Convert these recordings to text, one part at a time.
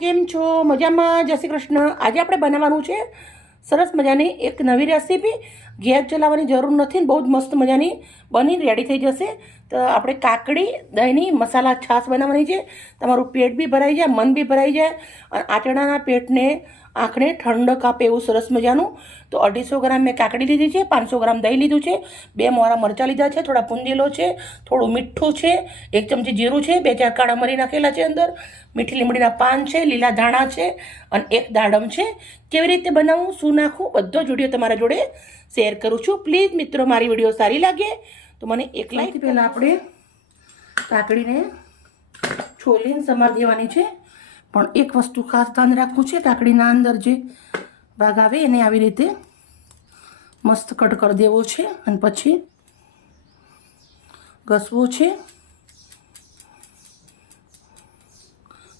કેમ છો? મજામાં? જય શ્રી કૃષ્ણ. આજે આપણે બનાવવાનું છે સરસ મજાની એક નવી રેસીપી. ગેસ ચલાવવાની જરૂર નથી ને બહુ જ મસ્ત મજાની બની રેડી થઈ જશે. તો આપણે કાકડી દહીંની મસાલા છાશ બનાવવાની છે. તમારું પેટ બી ભરાઈ જાય, મન બી ભરાઈ જાય અને આંચળાના પેટને આંખને ઠંડક આપે એવું સરસ મજાનું. તો 250 ગ્રામ મેં કાકડી લીધી છે, 500 ગ્રામ દહીં લીધું છે, 2 મોરા મરચાં લીધા છે, થોડા પુંદીલો છે, થોડું મીઠું છે, 1 ચમચી જીરું છે, 2-4 કાળા મરી નાખેલા છે અંદર, મીઠી લીમડીના પાન છે, લીલા ધાણા છે અને 1 દાડમ છે. કેવી રીતે બનાવવું, શું નાખવું, બધો જ વિડીયો તમારા જોડે શેર કરું છું. પ્લીઝ મિત્રો, મારી વિડીયો સારી લાગે તો મને એક લાઈક. પહેલાં આપણે કાકડીને છોલીને સમારી દેવાની છે. પણ એક વસ્તુ ખાસ ધ્યાન રાખવું છે, કાકડીના અંદર જે ભાગ આવે એને આવી રીતે મસ્ત કટ કરી દેવો છે અને પછી ઘસવો છે.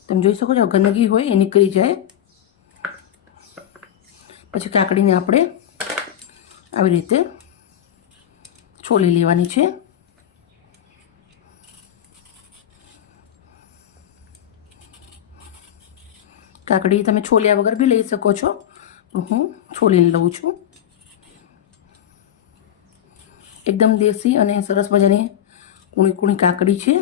તમે જોઈ શકો છો ગંદકી હોય એ નીકળી જાય. પછી કાકડીને આપણે આવી રીતે છોલી લેવાની છે. કાકડી તમે છોલ્યા વગર બી લઈ શકો છો, હું છોલીને લઉં છું. એકદમ દેશી અને સરસ મજાની કૂણી કૂણી કાકડી છે.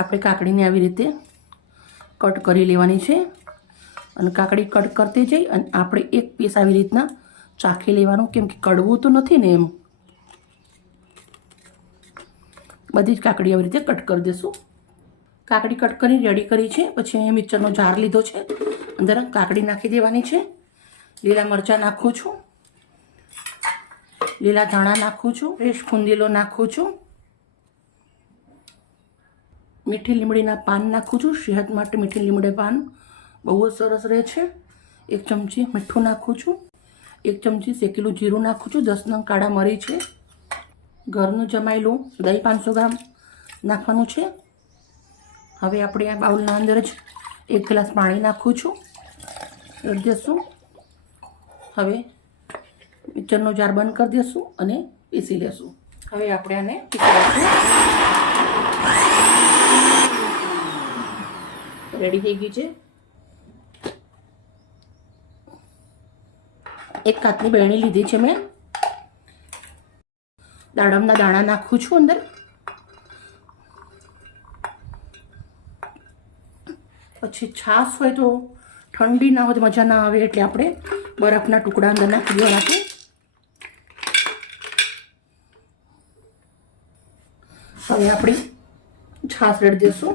આપણે કાકડીને આવી રીતે કટ કરી લેવાની છે અને કાકડી કટ કરતી જઈ અને આપણે એક પીસ આવી રીતના ચાખી લેવાનું, કેમ કે કડવું તો નથી ને એમ. બધી જ કાકડી આવી રીતે કટ કરી દઈશું. કાકડી કટ કરી રેડી કરી છે. પછી અહીંયા મિક્સરનો જાર લીધો છે, અંદર કાકડી નાખી દેવાની છે. લીલા મરચાં નાખું છું, લીલા ધાણા નાખું છું, ફ્રેશ ફુંદીલો નાખું છું, મીઠી લીમડીના પાન નાખું છું. સેહત માટે મીઠી લીમડી પાન બહુ જ સરસ રહે છે. 1 ચમચી મીઠું નાખું છું, 1 ચમચી શેકેલું જીરું નાખું છું, 10 નંગ કાળા મરી છે, ઘરનું જમાયેલું દહીં 500 ગ્રામ નાખવાનું છે. હવે આપણે આ બાઉલના અંદર જ 1 ગ્લાસ પાણી નાખું છું, રેડી દઈશું. હવે મિક્સરનો જાર બંધ કરી દઈશું અને પીસી લેશું. હવે આપણે આને પીસી લઈશું. રેડી થઈ ગઈ છે. એક કાચની બરણી લીધી છે મેં. દાડમના દાણા નાખું છું અંદર. પછી છાશ હોય તો ઠંડી ના હોય તો મજા ના આવે, એટલે આપણે બરફના ટુકડા અંદર નાખી દેવાના છે. હવે આપણે છાશ રેડી દઈશું.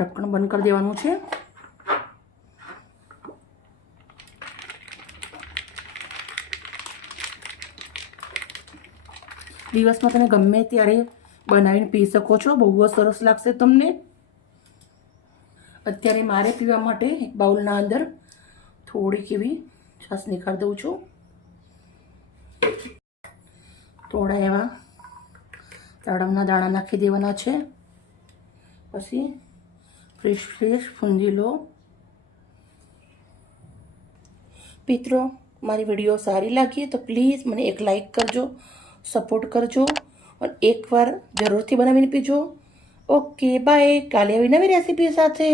ઢક્કણ બંધ કરી દેવાનું છે. દિવસમાં તમે ગમે ત્યારે બનાવીને પી શકો છો, બહુ જ સરસ લાગશે તમને. અત્યારે મારે પીવા માટે એક બાઉલના અંદર થોડીક એવી છાશ નીકાળી દઉં છું. થોડા એવા દાડમના દાણા નાખી દેવાના છે. પછી ફ્રેશ ફુંદીલો. મિત્રો, મારી વિડીયો સારી લાગી તો પ્લીઝ મને એક લાઈક કરજો, સપોર્ટ કરજો અને એકવાર જરૂરથી બનાવીને પીજો. Okay, by. કાલે આવી નવી રેસીપી સાથે.